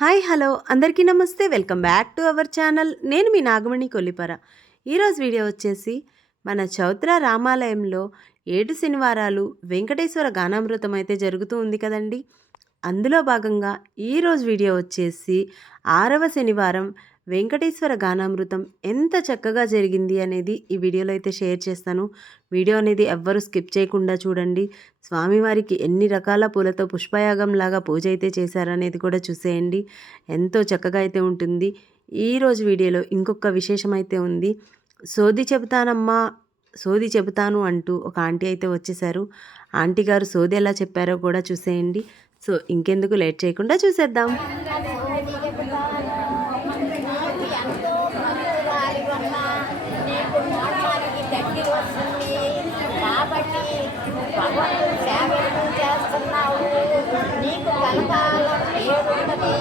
Hi hello. అందరికీ నమస్తే. Welcome back to our channel. నేను మీ నాగమణి కొల్లిపర. ఈరోజు వీడియో వచ్చేసి మన చౌత్ర రామాలయంలో ఏడు శనివారాలు వెంకటేశ్వర గానామృతం అయితే జరుగుతూ ఉంది కదండి. అందులో భాగంగా ఈరోజు వీడియో వచ్చేసి ఆరవ శనివారం వెంకటేశ్వర గానామృతం ఎంత చక్కగా జరిగింది అనేది ఈ వీడియోలో అయితే షేర్ చేస్తాను. వీడియో అనేది ఎవ్వరూ స్కిప్ చేయకుండా చూడండి. స్వామివారికి ఎన్ని రకాల పూలతో పుష్పయాగం లాగా పూజ అయితే చేశారనేది కూడా చూసేయండి. ఎంతో చక్కగా అయితే ఉంటుంది. ఈరోజు వీడియోలో ఇంకొక విశేషం అయితే ఉంది. సోది చెబుతానమ్మా సోది చెబుతాను అంటూ ఒక ఆంటీ అయితే వచ్చేసారు ఆంటీ గారు సోది ఎలా చెప్పారో కూడా చూసేయండి. సో ఇంకెందుకు లేట్ చేయకుండా చూసేద్దాం. వస్తుంది కాబట్టి భగవంతుడు సేవ ఎక్కువ చేస్తున్నావు. నీకు కలకాలం ఏడున్నది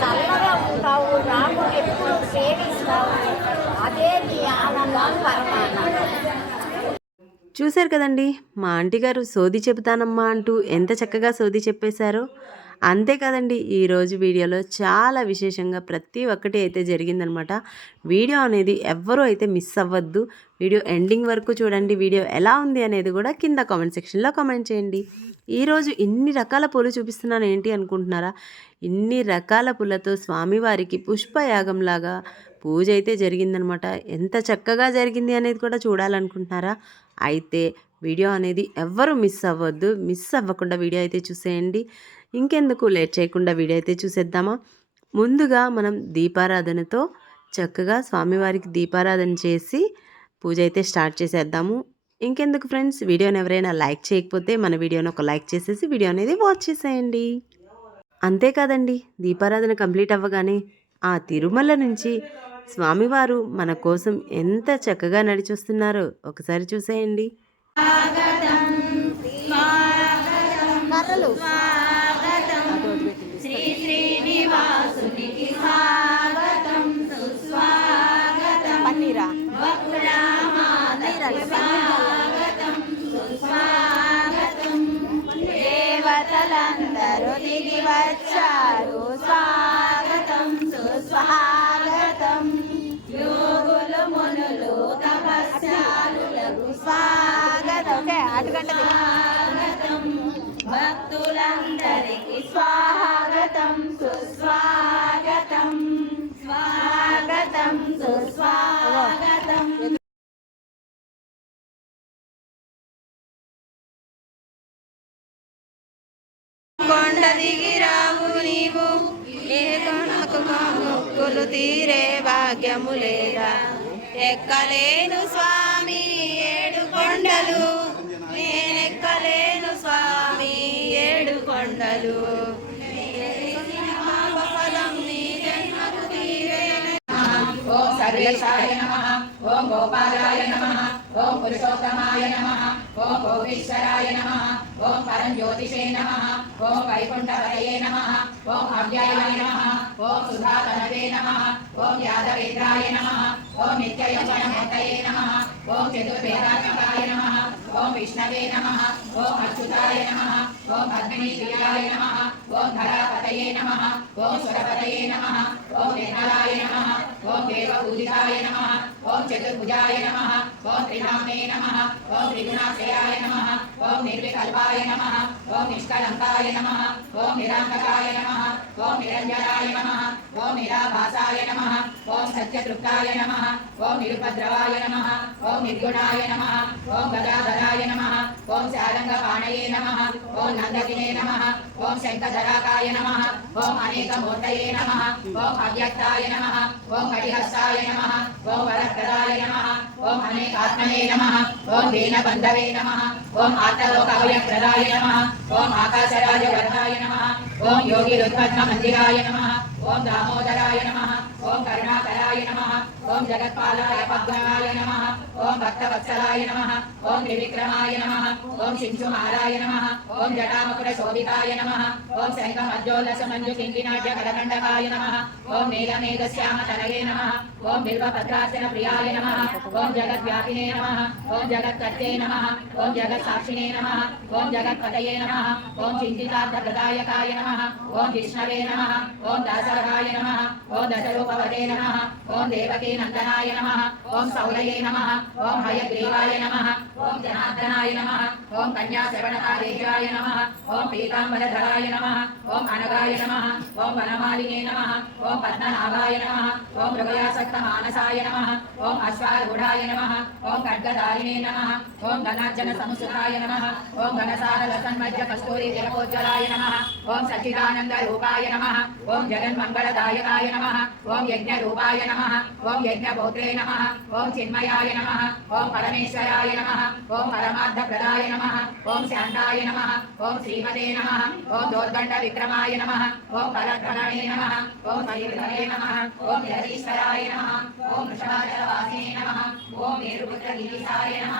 చల్లగా ఉంటావు. రాముడు ఎప్పుడు సేవిస్తావు. అదే నీ ఆనందం పరమానందం. చూశారు కదండి మా ఆంటీ గారు సోది చెబుతానమ్మా అంటూ ఎంత చక్కగా సోది చెప్పేశారో. అంతే కదండి. ఈరోజు వీడియోలో చాలా విశేషంగా ప్రతి ఒక్కటి అయితే జరిగిందనమాట. వీడియో అనేది ఎవ్వరూ అయితే మిస్ అవ్వద్దు. వీడియో ఎండింగ్ వరకు చూడండి. వీడియో ఎలా ఉంది అనేది కూడా కింద కామెంట్ సెక్షన్లో కామెంట్ చేయండి. ఈరోజు ఇన్ని రకాల పూలు చూపిస్తున్నాను ఏంటి అనుకుంటున్నారా? ఇన్ని రకాల పూలతో స్వామివారికి పుష్పయాగంలాగా పూజ అయితే జరిగిందనమాట. ఎంత చక్కగా జరిగింది అనేది కూడా చూడాలనుకుంటున్నారా? అయితే వీడియో అనేది ఎవ్వరూ మిస్ అవ్వద్దు. మిస్ అవ్వకుండా వీడియో అయితే చూసేయండి. ఇంకెందుకు లేట్ చేయకుండా వీడియో అయితే చూసేద్దామా? ముందుగా మనం దీపారాధనతో చక్కగా స్వామివారికి దీపారాధన చేసి పూజ అయితే స్టార్ట్ చేసేద్దాము. ఇంకెందుకు ఫ్రెండ్స్? వీడియోని ఎవరైనా లైక్ చేయకపోతే మన వీడియోని ఒక లైక్ చేసేసి వీడియో అనేది వాచ్ చేసేయండి. అంతేకాదండి దీపారాధన కంప్లీట్ అవ్వగానే ఆ తిరుమల నుంచి స్వామివారు మన కోసం ఎంత చక్కగా నడిచొస్తున్నారో ఒకసారి చూసేయండి. స్వాగతం స్వాగతం భాగ్యము లేదా ఎక్కలేను స్వామి ఏడు కొండలు. నేనెక్కలేను స్వామి ఏడు కొండలు. పాపఫలం నీ ఓం సర్వేశాయ నమ. ఓం గోపాలాయ నమ. ఓం పురుషోత్తమాయ నమ ఓం భోగేశ్వరాయ నమ ఓం పరం జ్యోతిషే నమ ఓం వైకుంఠవరయే నమ ఓం అవ్యయాయ నమ ఓం సుధాతనవే నమ ఓం యాదవేంద్రాయ నమ ఓం నిత్యయమూర్తయే నమ ఓం చతుర్వేదాత్మకాయ నమ ఓం విష్ణవే నమ ఓం అచ్యుతాయ నమ ఓం పద్మినీప్రియాయ నమ ఓం ధరాపతయే నమ ఓం స్వరపతయే నమ ఓం నిర్మలాయ నమ ఓం దేవపూజితాయ నమ ఓం చతుర్భుజాయ నమ ఓం త్రినామే నమ ఓం త్రిగుణాశ్రయాయ నమ ఓం నిర్వికల్పాయ నమ ఓం నిష్కలంకాయ నమ ఓం నిరాంతకాయ నమ ఓం నిరంజనాయ నమ ఓం నిరాభాసాయ నమ ఓం సత్యతృప్తాయ నమ ఓం నిరుపద్రవాయ నమ ఓం నిర్గుణాయ నమ ఓం గదాధరాయ నమ ఓం శారంగపాణయే నమ ఓం నందకినే నమ ఓం శంఖధరాకాయ నమ ఓం అనేకమూర్తయే నమ ఓం అవ్యక్తాయ నమ ఓం హరిహస్తాయ నమ ఓం వరప్రదాయ నమ ఓం అనేకాత్మయ అనేకాత్మనే నమ. ఓం దీనబంధవే నమ. ఓం ఆర్తలోకవయప్రదాయ నమ. ఓం ఆకాశరాజ ఆకాశరాజవర్ధాయ నమ. ఓం యోగి రుద్భద్మ మందిరాయ నమ. ఓం దామోదరాయ నమ. ఓం కరుణాకరాయ నమ ఓం జగత్పాలాయ పద్మనాయ నమ ఓం భక్తవత్సలాయ నమ ఓం త్రివిక్రమాయ నమ ఓం శింశుమారాయ నమ ఓం జటామకుర శోభితాయ నమ ఓం శంఖమజ్జోల్లస మంజు కింకినాట్య కలకండకాయ నమ ఓం నీలమేఘశ్యామ తరయే నమ ఓం బిల్వపత్రాసన ప్రియాయ నమ ఓం జగద్వ్యాపినే నమ ఓం జగత్కర్తే నమ ఓం జగత్సాక్షిణే నమ ఓం జగత్పతయే నమ ఓం చింతితార్థ ప్రదాయకాయ నమ ఓం విష్ణవే నమ ఓం దాసరహాయ నమ ఓం దశరూప నమ ఓం దేవకీ నందనాయ నమ ఓం సౌరయే నమ ఓం హయగ్రీవాయ నమ ఓం జనార్దనాయ నమ ఓం కన్యాశ్రవణకాదేశాయ నమ ఓం పీతాంబరధరాయ నమ ఓం అనగాయ నమ ఓం వనమాలినే నమ ఓం పద్మనాభాయ నమ ఓం మృగయాసక్త మానసాయ నమ ఓం అశ్వారూఢాయ నమ ఓం ఖడ్గధారిణే నమ ఓం ఘనార్జన సంస్కృతాయ నమ ఓం ఘనసారల సన్మధ్య కస్తూరి జలపోజ్వలాయ నమ ఓం సచ్చిదానంద రూపాయ నమ ఓం యజ్ఞరూపాయ నమ ఓం యజ్ఞపౌత్రే నమ ఓం చిన్మయాయ నమ ఓం పరమేశ్వరాయ నమ ఓం పరమార్థప్రదాయ నమ ఓం శాంతాయ నమ ఓం శ్రీమతే నమ ఓం దోర్దండ విక్రమాయ నమ ఓం పరధ్వనమే నమ ఓం శ్రీధరే నమ ఓం జగదీశ్వరాయ నమ ఓం వృషభాచలవాసినే నమ ఓం మేరుపుత్ర నమ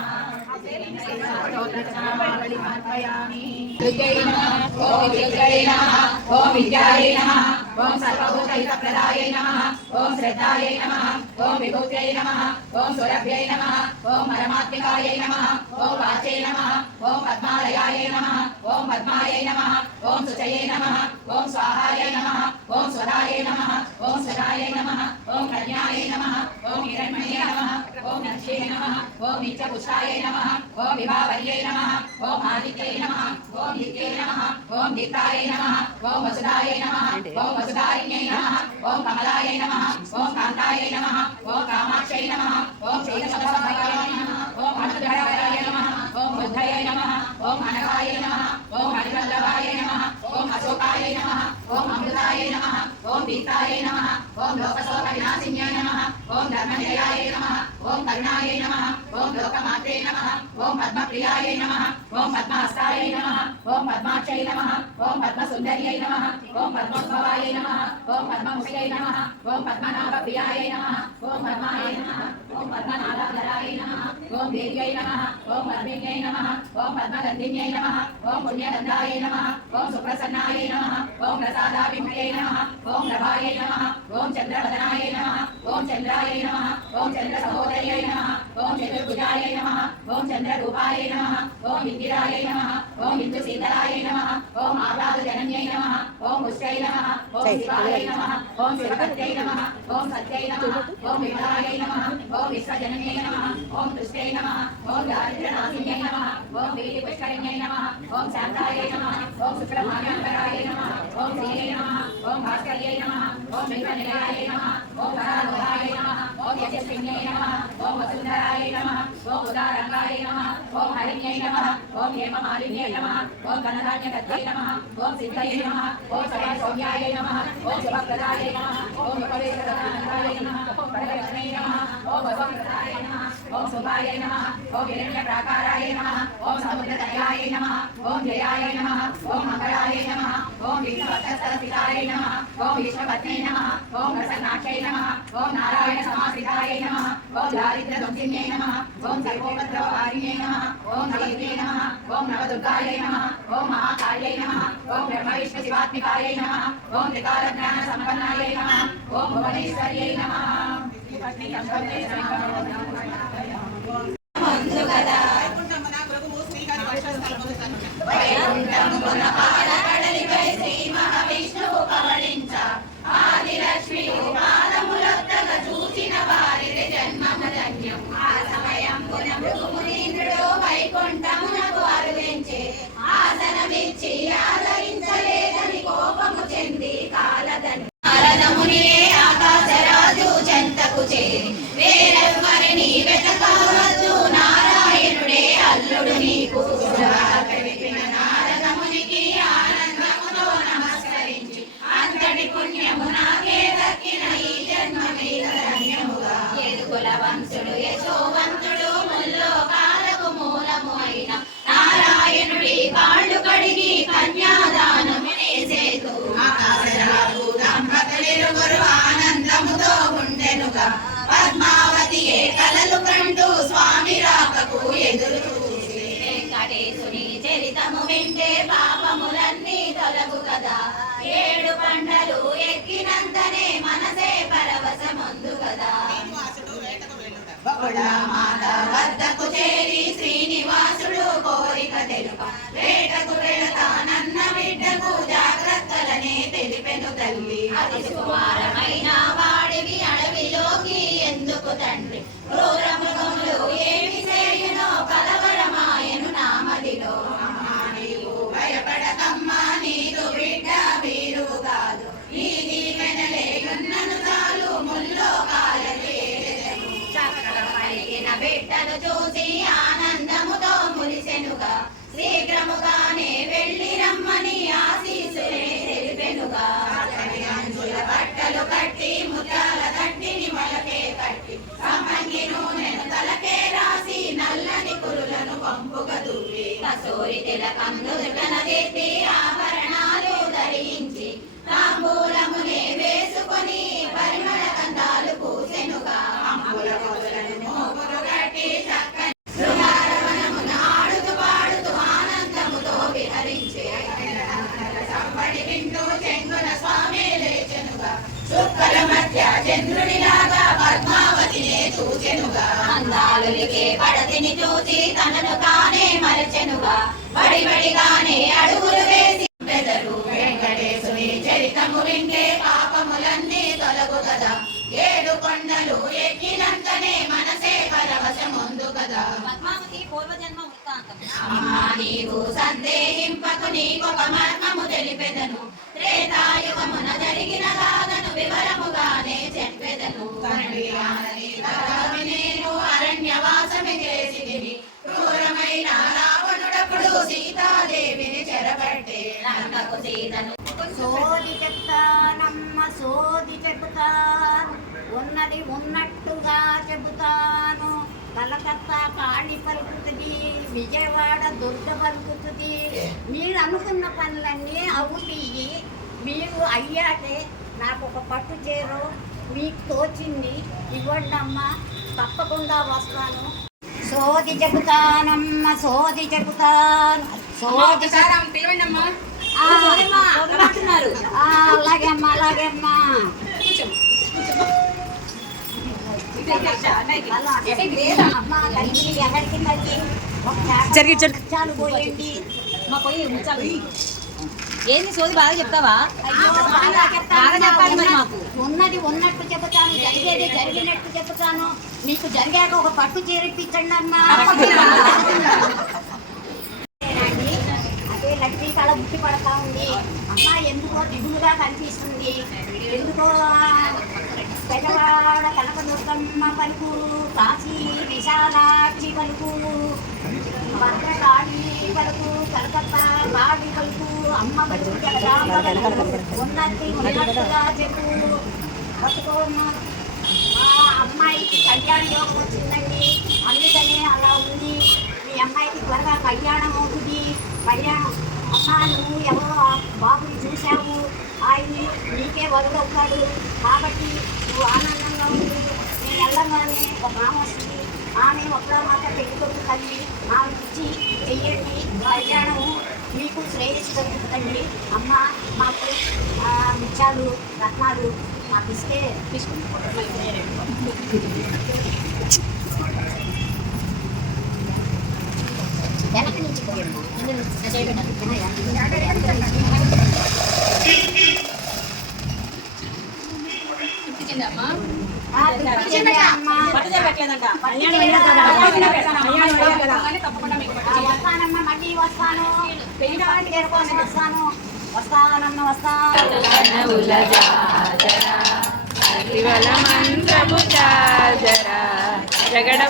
దుర్గై నమః ఓం దుర్గై నమః ఓం విద్యాయై నమః ఓం సర్వభూతహిత సర్వభూతహితప్రదాయై నమః ఓం శ్రద్ధాయై నమః ఓం విభూత్యై నమః ఓం సురభ్యై నమః ఓం పరమాత్మికాయై నమః ఓం వాచ్యై నమః ఓం పద్మాలయాయై నమః ఓం పద్మాయై నమః ఓం శుచయై నమః ఓం స్వాహాయై నమః ఓం స్వరాయై నమః ఓం సదాయై నమః ఓం కన్యాయై నమః ఓం హిరణ్మయే నమః ఓం నక్షే నమః ఓం నిత్యపుష్టాయై నమః ఓం విభావర్యై నమః ఓం ఆదిత్యై నమః ఓం నిత్యై నమః ఓం నిత్యాయై నమః ఓం వసుదాయై నమః ఓం వసుదారిణ్యై నమః ఓం కమలాయై నమః ఓం కాంతాయై నమః ఓం కామాక్షై నమః ఓం శైలసభాయ నమః ఓం అనుగ్రహాయ నమః ఓం బుద్ధయై నమః ఓం అనగాయ నమః ఓం హరివల్లభాయ నమః ఓం అశోకాయ నమః ఓం అమృతాయ నమ ఓం దీప్తాయ నమః ఓం లోకశోక వినాశిన్యాయ నమ ఓం ధర్మజయాయ నమ కరుణాయ నమ. ఓం లోకమాత్రే నమ. ఓం పద్మప్రియాయ నమ. ఓం పద్మహస్తాయ నమ. ఓం పద్మాక్షై నమ ఓం పద్మసుందర్యై నమ ఓం పద్మోద్భవాయ నమ ఓం పద్మముఖ్యై నమ ఓం పద్మనాభ ప్రియాయ నమ ఓం పద్మాయ నమ ఓం పద్మనాభధరాయ నమ ఓం దేవ్యై నమ ఓం పద్మిన్యై నమ ఓం పద్మగంధిన్యై నమ ఓం పుణ్యగంధాయ నమ ఓం సుప్రసన్నాయ నమ ఓం ప్రసాదాభిముఖై నమ ఓం ప్రభాయ నమ ఓం చంద్రవదనాయ నమ ఓం చంద్రాయ నమ ఓం చంద్ర సహోదర్యై నమ ఓం చతుర్భుజాయ నమ ఓం చంద్రరూపాయ నమ ఓం ఇందిరాయ నమ ఓం ఇందు సీతరాయ నమః. ఓం ఆహ్లాద జనన్యై నమః. ఓం పుష్కై నమః. ఓం శివాయ నమః. ఓం శివకత్యై నమః. ఓం సత్యై నమః. ఓం విమలాయ నమః. ఓం విశ్వజనన్యై నమః. ఓం తుష్టై నమః. ఓం దారిద్ర్యనాశిన్యై నమః. ఓం వీరి పుష్కరిణ్యై నమః ఓం శాంతాయై నమః ఓం సుబ్రహ్మణ్యంకరాయ నమః ఓం శ్రీయై నమః ఓం భాస్కర్యై నమః ఓం వెంకటనిలయాయ నమః ఓం వరాలోహాయ నమః ఓం యశస్విన్యై నమః ఓం వసుంధరాయ నమః ఓం ఉదారంగాయ నమః ఓం హరిణ్యై నమః ఓం హేమమాలిన్యై నమః ఓం ధనధాన్యగత్యై నమః ఓం సిద్ధై నమః ఓం సౌమ్యాయ నమః ఓం శుభప్రదాయ నమః ఓం ఉపవేశదానందాయ నమః ఓం వరలక్ష్మై నమః ఓం వసంప్రదాయ నమః ఓం శుభాయ నమ ఓం హిరణ్య ప్రాకారాయ నమ ఓం సముద్ర సముద్రదయాయ నమ ఓం జయాయ నమ ఓం మంగళాయ నమ ఓం విష్ణువక్షస్థితాయ నమ ఓం విష్ణుపత్నే నమ ఓం ప్రసన్నాక్షై నమ ఓం నారాయణ సమాశ్రితాయ నమ ఓం దారిద్ర దారిద్ర్యదుఃఖిన్యై నమ ఓం సర్వోపద్రవహారిణ్యై నమ ఓం దేవ్యై నమ ఓం నవదుర్గాయ నమ ఓం మహాకాళ్యై నమ ఓం బ్రహ్మ విష్ణు శివాత్మికాయ నమ ఓం త్రికాల జ్ఞాన సంపన్నాయ నమ ఓం భువనేశ్వర్యై నమః ఆకాశరాజు చెంతకు చేరి వేరెవ్వరిని వెతకవద్దు ఒకరు ఆనందముతో ఉండెనుగా పద్మావతి ఏ కలలు కంటూ స్వామి రాకకు ఎదురు చూసి. వెంకటేశుని చరితము వింటే పాపములన్నీ తొలగు కదా. ఏడు పంటలు ఎక్కినంతనే మనసే పర కదా బహుళ మాత వద్దకు చేరి శ్రీనివాసుడు కోరిక తెలుప. వేటకు వెళతానన్న బిడ్డకు జాగ్రత్తలనే తెలిపెను తల్లి. సుమారమైన వాడివి అడవిలోకి ఎందుకు తండ్రి? క్రూర మృగములు ఏమి చేయునో కలవరమాయను కురులను పంపుగా కసోరి కసూరి తిలకం నుదుటన దిద్ది ఆభరణాలు ధరించి తాంబూలమునే వేసుకొని పరిమళ కందాలు పూసెనుగా అమ్ముల మొదలను మోపురు గట్టి అందాలులికే పడతిని చూచి తనను తానే మరచెనుగా. వడివడిగానే అడుగులు వేసి బెదరు వెంకటేశుని చరితము వింటే పాపములన్నీ తొలగు కదా. ఏడు కొండలు ఎక్కినంతనే మనసే పరవశముందు కదా. పద్మావతి పూర్వజన్మ వృత్తాంతం. అమ్మా నీవు సందేహింపకు నీకొక మర్మము తెలిపెదను. త్రేతాయుగమున జరిగిన గాథను వివరముగానే చెప్పెదను. తండ్రి సీతాదేవిని చెరబట్టే. సీతను. సోది చెప్తానమ్మ సోది చెబుతాను ఉన్నది ఉన్నట్టుగా చెబుతాను. కలకత్తా కాళి పలుకుతుంది విజయవాడ దుర్గ పలుకుతుంది మీరు అనుకున్న పనులన్నీ అవుతాయి మీరు అయ్యాకే నాకు ఒక పట్టు చేరు. మీకు తోచింది. ఇవ్వండి అమ్మ తప్పకుండా వస్తాను. సోది చెబుతానమ్మ సోది చెబుతాను. సోది ఆ, అలాగే అమ్మా అలాగే అమ్మా ఎవరికి జరిగి చాలు పోయండి. మా పోయి. ఏంది సోది బాగా చెప్తావా? బాగా చెప్పాలి మరి మాకు. ఉన్నది ఉన్నట్టు చెబుతాను జరిగేది జరిగినట్టు చెబుతాను. మీకు జరిగాక ఒక పట్టు చేరిపించండి అమ్మా. అదే లక్ష్మీ కళ ఉట్టి పడతా ఉంది. అమ్మ ఎందుకో దిగులుగా కనిపిస్తుంది. ఎందుకో పెదవాడ కనక దుర్గమ్మ పలుకు కాశీ విశాలాక్షి పలుకు భద్రకాళి పలుకు కలకత్తా కాళి పలుకు అమ్మ పలుకు జగదాంబ ఉన్నది ఉన్నట్టుగా చెప్పు బతుకోమ్మ మా అమ్మాయికి కళ్యాణ యోగం వచ్చిందండి. అందుకనే అలా ఉంది. మీ అమ్మాయికి త్వరగా కళ్యాణం అవుతుంది. కళ్యాణం అమ్మా నువ్వు ఎవరో బాబుని చూశావు. ఆయన్ని నీకే వదులవుతాడు కాబట్టి నువ్వు ఆనందంగా ఉంటుంది నేను వెళ్ళగానే ఒక మామ వస్తుంది ఆమె ఒక్క మాట పెట్టుకోదు తల్లి. ఆమె ఇచ్చి చెయ్యండి కళ్యాణము మీకు శ్రేయస్సు కలుగుతుందండి అమ్మ మాకు ఆ, ముత్యాలు రత్నాలు మాకు ఇస్తే వెనక నుంచి పోయమ్మా. ముందు నుంచి వస్తానమ్మా మళ్ళీ వస్తాను. పెళ్ళి చేరుకొని వస్తాను. వస్తానమ్మ వస్తాను. శివల మంత్రము చాజరా జగడ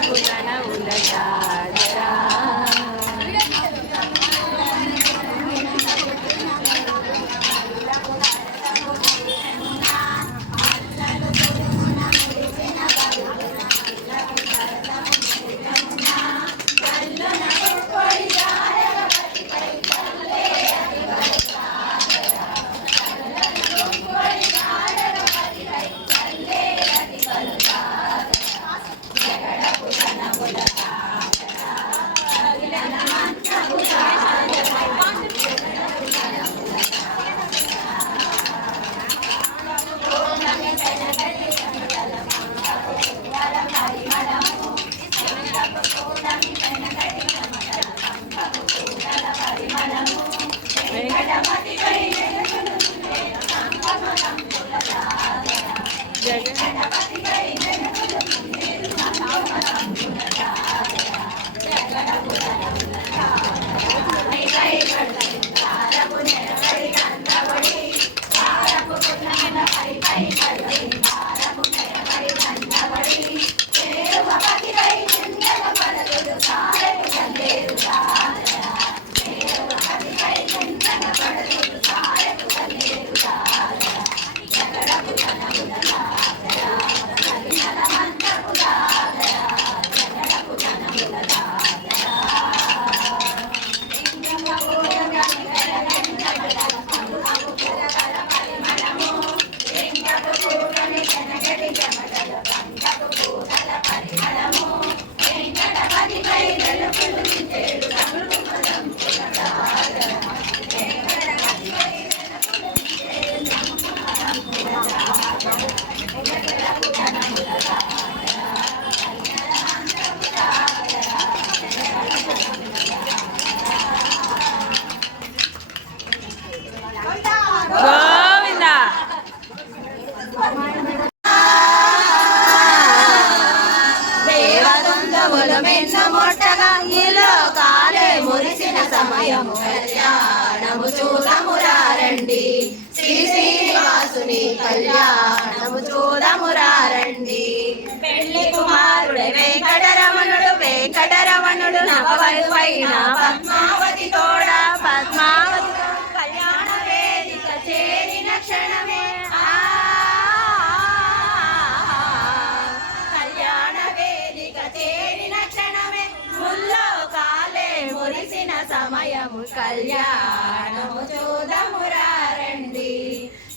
సమయము కళ్యాణము చూదమురారండి.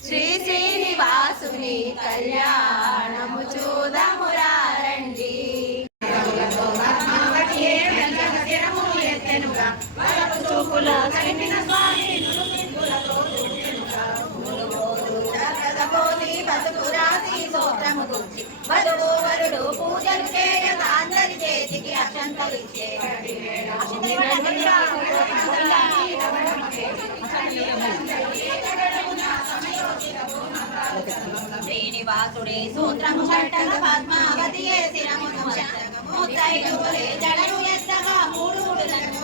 శ్రీ శ్రీనివాసుని కళ్యాణము చూదమురారండి. వధువు వరుడు పూజలు చేయక అందరి చేతికి అక్షంతలిచ్చే శ్రీనివాసుడే సూత్రము కట్టగ పద్మావతి శిరమును ముత్తైదువులే జడను ఎత్తగా మూడు ముడులను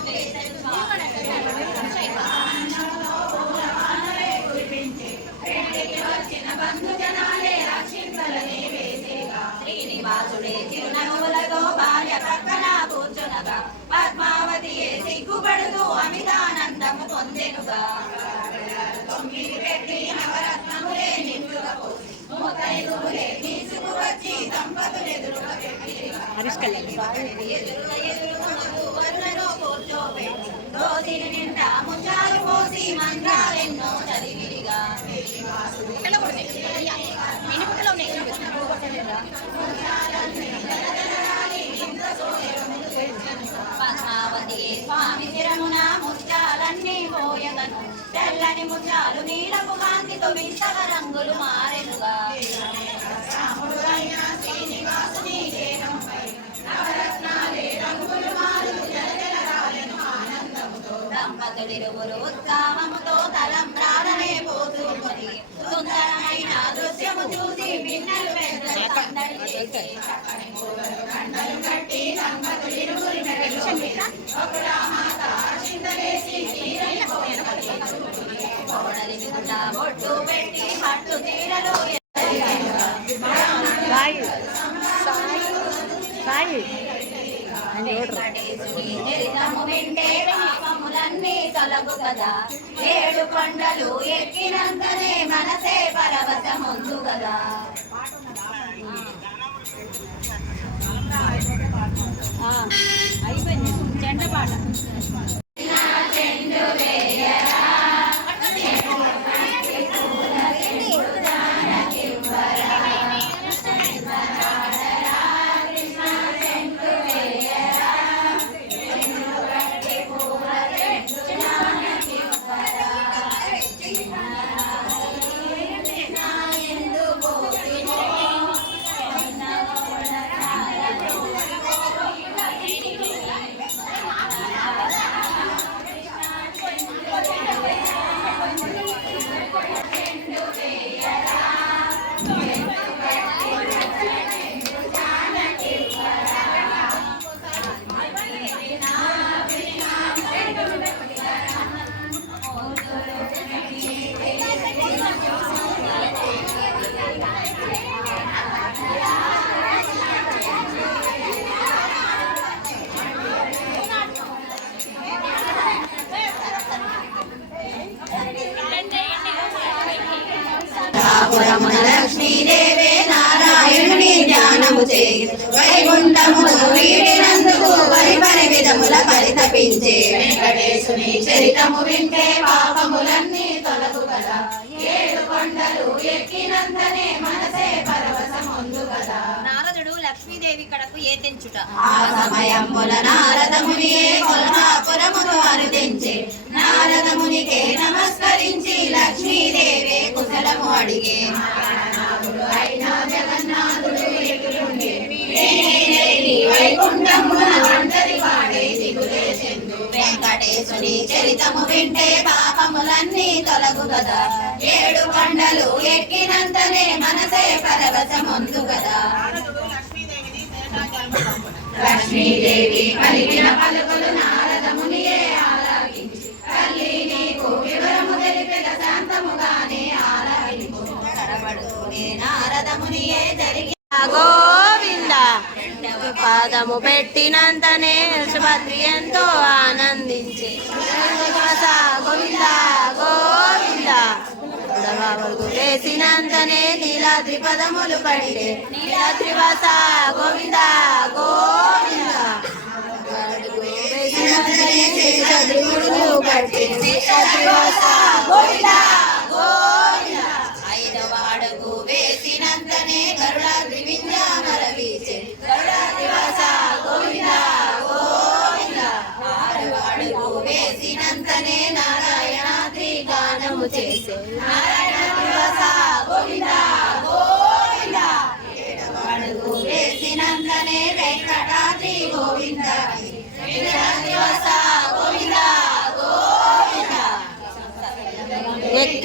ముత్యాలన్నీ పోయగను తెల్లని ముత్యాలు నీలపు కాంతితో వింతగ రంగులు మారెనుగా దంపతులిరువురు ఉత్సాహముతో తలంబ్రాలనే పోసుకొని సుందరమైన దృశ్యము చూసి బిన్నలు పెద్దలు కండలు కట్టి దంపతులిరువురి మెడలు ఒకడా మాత చిందలేసి తీరని కోడలి మీద బొట్టు పెట్టి పట్టు తీరలో సాయి సాయి తొలగు కదా ఏడు కొండలు ఎక్కినంతనే మనసే పరవశముందు కదా అయిపోయింది. చెంట పాట. చరితము వింటే పాపములన్నీ తొలగు కదా ఏడు కొండలు ఎక్కినంతనే మనసే పరవశముందు కదా. నారదుడు లక్ష్మీదేవి కడకు ఏ తెంచుట ఆ సమయముల నారదమునియే కొల్హాపురమును అరుదించి. నారదమునికే నమస్కరించి లక్ష్మీదేవి కుశలము అడిగే. నీ చరితము వింటే పాపములన్నీ తొలగు కదా. ఏడు కొండలు ఎక్కినంతనే మనసే పరవశముందు కదా. లక్ష్మీదేవి పలికిన పలుకులు నారదమునియే ఆలాగించి తల్లి నీకు వివరము తెలిపిన శాంతముగానే ఆలాగించు నారదమునియే జరిగి గోవిందా. పాదము పెట్టినంతనే సుభద్రి ఎంతో ఆనందించి. గోవింద గోవింద. ఉడవరకు వేసినంతనే నీలాద్రి పదములు పడితే. నీలాద్రి వాస గోవింద గోవింద. వేసినంతనే నీలాద్రి ముడులు నీలాద్రి వాస గోవింద.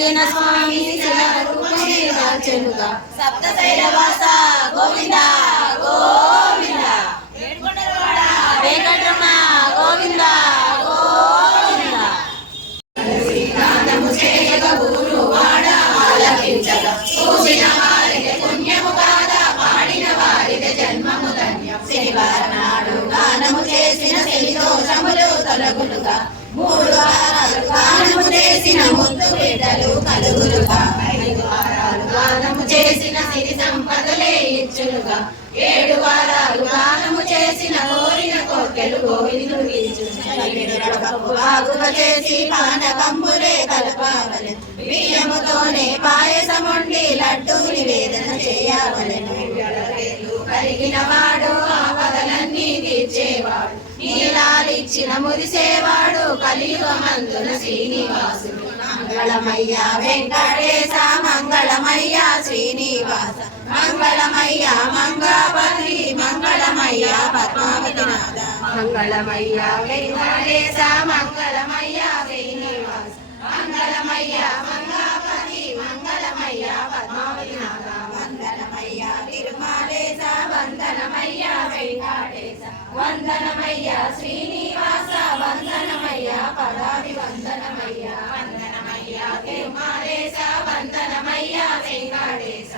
ఎక్కిన స్వామి శిలరూపమే సప్త శైలవాస గోవింద గోవింద. వెంకటరమణ గోవింద గోవింద. గానము చేయగ ఊరు వాడ ఆలకించగ. చూసిన వారిది పుణ్యము కాద పాడిన వారిది జన్మము ధన్యం. శనివారం నాడు గానము చేసిన శని దోషములు తొలగులుగా మూడు ముద్దు బిడ్డలు కలుగులుగా. ఐదు వారాలు గానము చేసిన సిరి సంపదలే ఇచ్చులుగా ఏడు వారాలు గానము చేసిన కోరిన కోర్కెలు గోవిందు బాగుగా చేసి పానకంబులే కలపావలె. బియ్యముతోనే పాయసముండి లడ్డూ నివేదన చేయవలెను కలిగిన వాడు ఆపదలన్నీ తీర్చేవాడు. నీలాలిచ్చిన మురిసేవాడు కలియుగమందున శ్రీనివాసుడు. మంగళమయ్య వెంకటేశ మంగళమయ్య శ్రీనివాస మంగళమయ్య మంగాపతి మంగళమయ్య పద్మావతి నాథ మంగళమయ్య వెంకటేశ మంగళమయ్య శ్రీనివాస మంగళమయ్య మంగాపతి మంగళమయ్య పద్మావతి నాథ వందనమయ్య తిరుమలేశ వందనమయ్య వెంకటేశ వందనమయ్య శ్రీనివాస వందనమయ్య పదావి వందనమయ్య. వందన తిరుమలేశ వందనమయ్య వెంకటేశ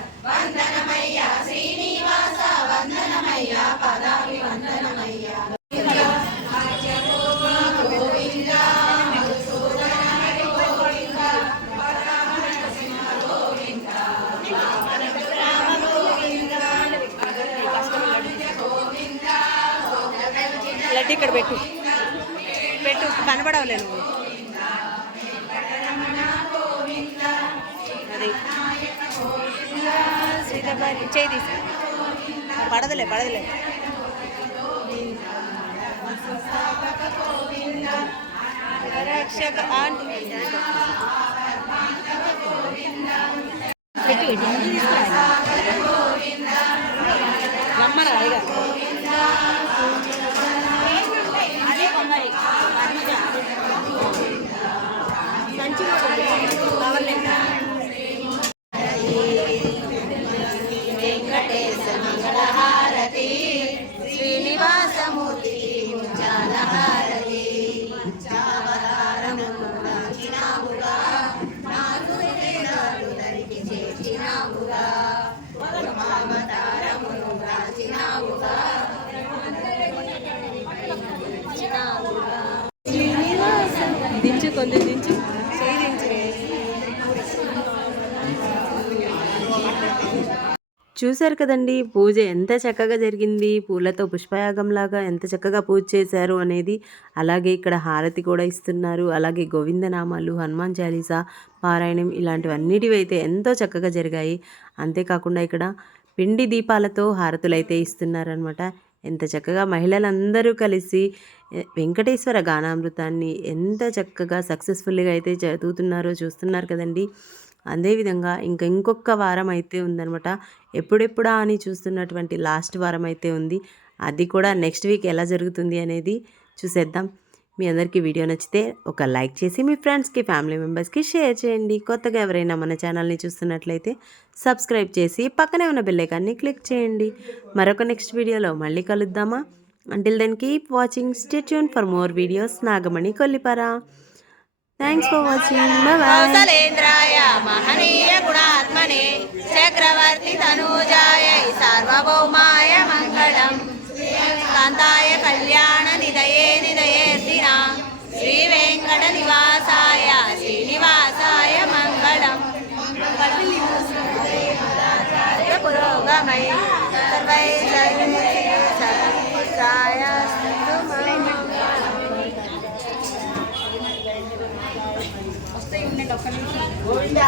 శ్రీనివాస పదావి లడ్డు ఇక్కడ పెట్టు. పెట్టు కనబడవలే నువ్వు. అది సీతాబాయి చేయి తీసి. పడదలే పడదలే. రక్షక ఆంటీ. పెట్టు పెట్టు. ముందు రమ్మరా అడిగా. అదే కొమ్మరి చూశారు కదండి పూజ ఎంత చక్కగా జరిగింది పూలతో పుష్పయాగంలాగా ఎంత చక్కగా పూజ చేశారు అనేది. అలాగే ఇక్కడ హారతి కూడా ఇస్తున్నారు అలాగే గోవిందనామాలు హనుమాన్ చాలీసా పారాయణం ఇలాంటివన్నిటివి అయితే ఎంతో చక్కగా జరిగాయి. అంతేకాకుండా ఇక్కడ పిండి దీపాలతో హారతులు అయితే ఇస్తున్నారనమాట ఎంత చక్కగా మహిళలందరూ కలిసి వెంకటేశ్వర గానామృతాన్ని ఎంత చక్కగా సక్సెస్ఫుల్గా అయితే చదువుతున్నారో చూస్తున్నారు కదండి. అదేవిధంగా ఇంకా ఇంకొక వారం అయితే ఉందనమాట ఎప్పుడెప్పుడా అని చూస్తున్నటువంటి లాస్ట్ వారం అయితే ఉంది. అది కూడా నెక్స్ట్ వీక్ ఎలా జరుగుతుంది అనేది చూసేద్దాం. మీ అందరికీ వీడియో నచ్చితే ఒక లైక్ చేసి మీ ఫ్రెండ్స్కి ఫ్యామిలీ మెంబర్స్కి షేర్ చేయండి. కొత్తగా ఎవరైనా మన ఛానల్ని చూస్తున్నట్లయితే సబ్స్క్రైబ్ చేసి పక్కనే ఉన్న బెల్లైకాన్ని క్లిక్ చేయండి. మరొక నెక్స్ట్ వీడియోలో మళ్ళీ కలుద్దామా? Until then keep watching stay tuned for more videos Nagamani Kollipara. Thanks for watching కౌసలేంద్రాయ మహనీయ గుణాత్మనే చక్రవర్తి తనూజాయ సార్వభౌమాయ మంగళం. కాంతాయ కళ్యాణ నిదయే నిదయేర్దినా శ్రీ వెంకట నివాసాయ శ్రీనివాసాయ మంగళం. పురోగమై సర్వై సర్వసాయ గోవింద